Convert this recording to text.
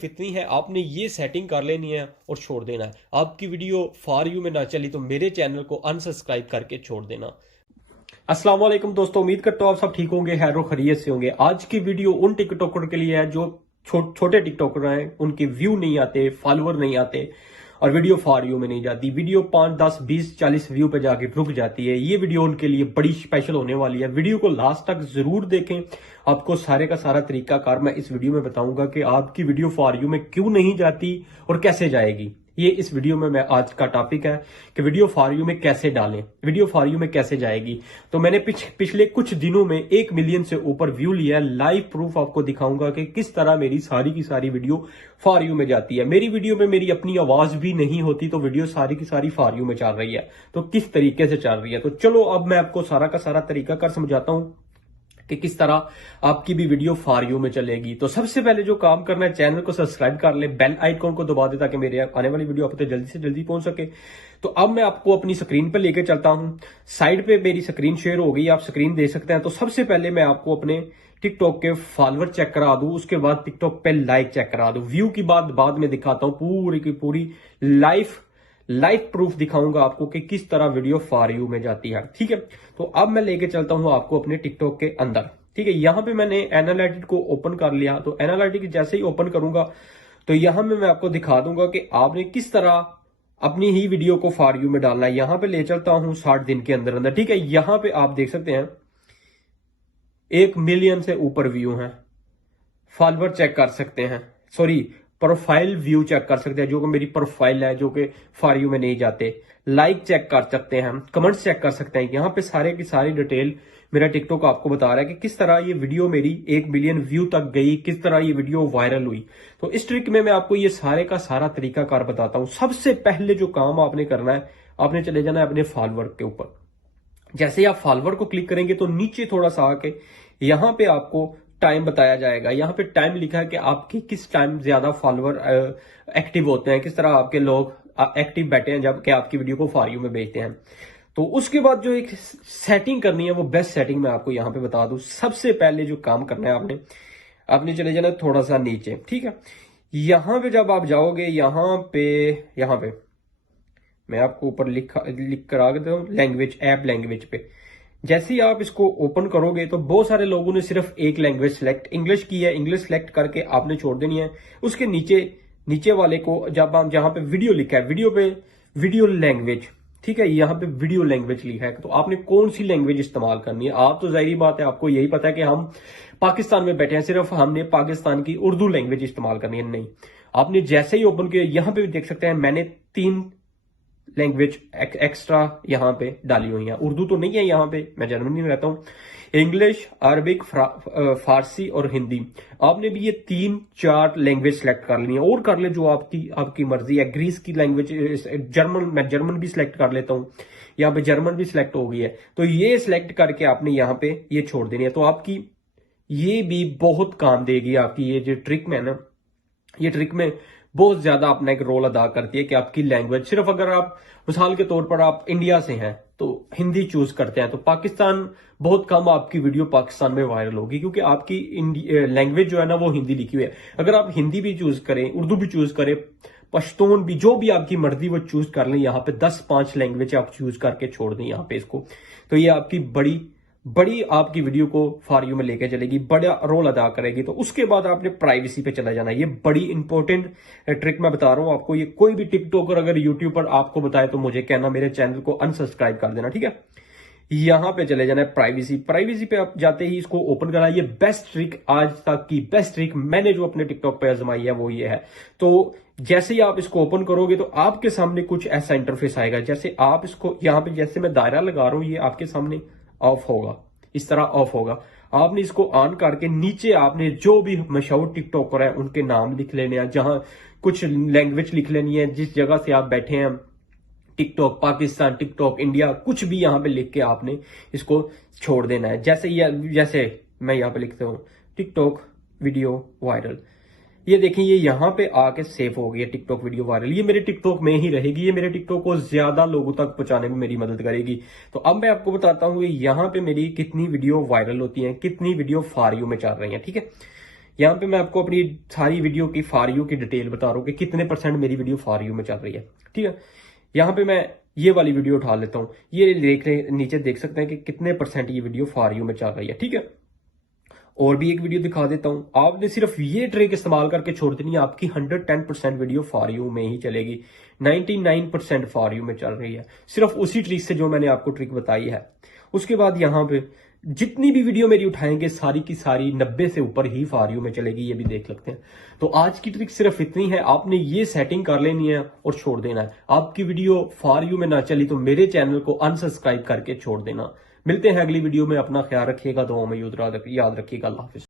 कितनी है आपने ये सेटिंग कर लेनी है और छोड़ देना है। आपकी वीडियो फॉर यू में ना चली तो मेरे चैनल को अनसब्सक्राइब करके छोड़ देना। अस्सलाम वालेकुम दोस्तों, उम्मीद करता हूँ आप सब ठीक होंगे, खैर खैरियत से होंगे। आज की वीडियो उन टिकटॉकर के लिए है जो छोटे टिकटॉकर हैं, उनके व्यू नहीं आते, फॉलोअर नहीं आते और वीडियो फॉर यू में नहीं जाती। वीडियो 5, 10, 20, 40 व्यू पे जाके रुक जाती है। ये वीडियो उनके लिए बड़ी स्पेशल होने वाली है। वीडियो को लास्ट तक जरूर देखें। आपको सारे का सारा तरीकाकार मैं इस वीडियो में बताऊंगा कि आपकी वीडियो फॉर यू में क्यों नहीं जाती और कैसे जाएगी। ये इस वीडियो में मैं आज का टॉपिक है कि वीडियो फॉर यू में कैसे डालें, वीडियो फॉर यू में कैसे जाएगी। तो मैंने पिछले कुछ दिनों में 1 मिलियन से ऊपर व्यू लिया है। लाइव प्रूफ आपको दिखाऊंगा कि किस तरह मेरी सारी की सारी वीडियो फॉर यू में जाती है। मेरी वीडियो में मेरी अपनी आवाज भी नहीं होती तो वीडियो सारी की सारी फॉर यू में चल रही है। तो किस तरीके से चल रही है, तो चलो अब मैं आपको सारा का सारा तरीका कर समझाता हूं कि किस तरह आपकी भी वीडियो फॉर यू में चलेगी। तो सबसे पहले जो काम करना है, चैनल को सब्सक्राइब कर ले, बेल आइकॉन को दबा दे ताकि मेरे आने वाली वीडियो आप तक जल्दी से जल्दी पहुंच सके। तो अब मैं आपको अपनी स्क्रीन पर लेके चलता हूं। साइड पे मेरी स्क्रीन शेयर हो गई, आप स्क्रीन देख सकते हैं। तो सबसे पहले मैं आपको अपने टिकटॉक के फॉलोअर चेक करा दूं, उसके बाद टिकटॉक पे लाइक चेक करा दूं। व्यू की बात बाद में दिखाता हूं, पूरी की पूरी लाइव प्रूफ दिखाऊंगा आपको कि किस तरह वीडियो फॉर यू में जाती है। ठीक है, तो अब मैं लेके चलता हूं आपको अपने टिकटॉक के अंदर। ठीक है, यहां पे मैंने एनालिटिक्स को ओपन कर लिया। तो एनालिटिक्स जैसे ही ओपन करूंगा तो यहां में मैं आपको दिखा दूंगा कि आपने किस तरह अपनी ही वीडियो को फॉर यू में डालना है। यहां पे ले चलता हूं 60 दिन के अंदर अंदर। ठीक है, यहां पे आप देख सकते हैं 1 मिलियन से ऊपर व्यू हैं। फॉलोअर चेक कर सकते हैं, सॉरी प्रोफाइल व्यू चेक कर सकते हैं, जो कि मेरी प्रोफाइल है, जो कि फॉर यू में नहीं जाते। लाइक चेक कर सकते हैं, कमेंट्स चेक कर सकते हैं। यहाँ पे सारे की सारी डिटेल मेरा टिकटॉक आपको बता रहा है कि किस तरह ये वीडियो मेरी 1 मिलियन व्यू तक गई, किस तरह ये वीडियो वायरल हुई। तो इस ट्रिक में मैं आपको ये सारे का सारा तरीकाकार बताता हूँ। सबसे पहले जो काम आपने करना है, आपने चले जाना है अपने फॉलोअर के ऊपर। जैसे ही आप फॉलोअर को क्लिक करेंगे तो नीचे थोड़ा सा आके यहां पे आपको टाइम बताया जाएगा। यहां पे टाइम लिखा है कि आपकी किस टाइम ज्यादा फॉलोअर एक्टिव होते हैं, किस तरह आपके लोग एक्टिव बैठे हैं जबकि आपकी वीडियो को फॉर यू में भेजते हैं। तो उसके बाद जो एक सेटिंग करनी है, वो बेस्ट सेटिंग मैं आपको यहां पे बता दूं। सबसे पहले जो काम करना है, आपने चले जाना थोड़ा सा नीचे। ठीक है, यहां पे जब आप जाओगे, यहां पे मैं आपको ऊपर लिख कर आ गया हूं, लैंग्वेज, ऐप लैंग्वेज पे। जैसे ही आप इसको ओपन करोगे तो बहुत सारे लोगों ने सिर्फ एक लैंग्वेज सेलेक्ट, इंग्लिश की है। इंग्लिश सेलेक्ट करके आपने छोड़ देनी है। उसके नीचे वाले को जब आप, जहां पे वीडियो लिखा है, वीडियो पे वीडियो लैंग्वेज, ठीक है, यहाँ पे वीडियो लैंग्वेज लिखा है। तो आपने कौन सी लैंग्वेज इस्तेमाल करनी है। आप तो जाहिर बात है, आपको यही पता है कि हम पाकिस्तान में बैठे हैं, सिर्फ हमने पाकिस्तान की उर्दू लैंग्वेज इस्तेमाल करनी है। नहीं, आपने जैसे ही ओपन किया, यहां पे देख सकते हैं मैंने 3 लैंग्वेज एक्स्ट्रा यहां पे डाली हुई है। उर्दू तो नहीं है, यहां पे मैं जर्मनी में रहता हूं। इंग्लिश, अरबिक, फारसी और हिंदी। आपने भी ये 3-4 लैंग्वेज सेलेक्ट कर ली है, और कर ले जो आपकी मर्जी है। ग्रीस की लैंग्वेज, जर्मन, मैं जर्मन भी सिलेक्ट कर लेता हूं। यहाँ पे जर्मन भी सिलेक्ट हो गई है। तो ये सिलेक्ट करके आपने यहाँ पे ये छोड़ देनी है। तो आपकी ये भी बहुत काम देगी। आपकी ये जो ट्रिक में है ना, ये ट्रिक में बहुत ज्यादा अपना एक रोल अदा करती है कि आपकी लैंग्वेज, सिर्फ अगर आप मिसाल के तौर पर आप इंडिया से हैं तो हिंदी चूज करते हैं, तो पाकिस्तान बहुत कम आपकी वीडियो पाकिस्तान में वायरल होगी, क्योंकि आपकी लैंग्वेज जो है ना वो हिंदी लिखी हुई है। अगर आप हिंदी भी चूज करें, उर्दू भी चूज करें, पश्तून भी, जो भी आपकी मर्जी वो चूज कर लें। यहाँ पे 10-5 लैंग्वेज आप चूज करके छोड़ दें यहाँ पे इसको। तो ये आपकी बड़ी आपकी वीडियो को फॉर यू में लेके चलेगी, बड़ा रोल अदा करेगी। तो उसके बाद आपने प्राइवेसी पे चला जाना। ये बड़ी इंपॉर्टेंट ट्रिक मैं बता रहा हूं आपको। ये कोई भी टिकटॉकर अगर यूट्यूब पर आपको बताए तो मुझे कहना, मेरे चैनल को अनसब्सक्राइब कर देना। ठीक है, यहां पे चले जाना है प्राइवेसी पे। आप जाते ही इसको ओपन करा। ये बेस्ट ट्रिक, आज तक की बेस्ट ट्रिक मैंने जो अपने टिकटॉक पे आजमाई है वो ये है। तो जैसे ही आप इसको ओपन करोगे तो आपके सामने कुछ ऐसा इंटरफेस आएगा। जैसे आप इसको यहां पे, जैसे मैं दायरा लगा रहा हूं, ये आपके सामने ऑफ होगा, इस तरह ऑफ होगा। आपने इसको ऑन करके नीचे आपने जो भी मशहूर टिकटॉकर है उनके नाम लिख लेने हैं, जहां कुछ लैंग्वेज लिख लेनी है, जिस जगह से आप बैठे हैं, टिकटॉक पाकिस्तान, टिकटॉक इंडिया, कुछ भी यहां पे लिख के आपने इसको छोड़ देना है। जैसे मैं यहां पे लिखता हूं टिकटॉक वीडियो वायरल। ये देखिए, ये यहाँ पे आके सेव हो गई है टिकटॉक वीडियो वायरल। ये मेरे टिकटॉक में ही रहेगी, ये मेरे टिकटॉक को ज्यादा लोगों तक पहुंचाने में मेरी मदद करेगी। तो अब मैं आपको बताता हूँ कि यहाँ पे मेरी कितनी वीडियो वायरल होती है, कितनी वीडियो फॉर यू में चल रही है। ठीक है, यहाँ पे मैं आपको अपनी सारी वीडियो की फॉर यू की डिटेल बता रहा हूँ कि कितने % मेरी वीडियो फॉर यू में चल रही है। ठीक है, यहाँ पे मैं ये वाली वीडियो उठा लेता हूँ, ये देख रहे नीचे देख सकते हैं कि कितने % ये वीडियो फॉर यू में चल रही है। ठीक है, और भी एक वीडियो दिखा देता हूं। आपने सिर्फ ये ट्रिक इस्तेमाल करके छोड़ देनी है, आपकी 110% वीडियो फॉर यू में ही चलेगी। 99% फॉर यू में चल रही है, सिर्फ उसी ट्रिक से जो मैंने आपको ट्रिक बताई है। उसके बाद यहाँ पे जितनी भी वीडियो मेरी उठाएंगे सारी की सारी 90 से ऊपर ही फॉर यू में चलेगी, ये भी देख सकते हैं। तो आज की ट्रिक सिर्फ इतनी है, आपने ये सेटिंग कर लेनी है और छोड़ देना है। आपकी वीडियो फॉर यू में ना चली तो मेरे चैनल को अनसब्सक्राइब करके छोड़ देना। मिलते हैं अगली वीडियो में, अपना ख्याल रखिएगा, दुआओं में याद रखिएगा। अल्लाह हाफिज।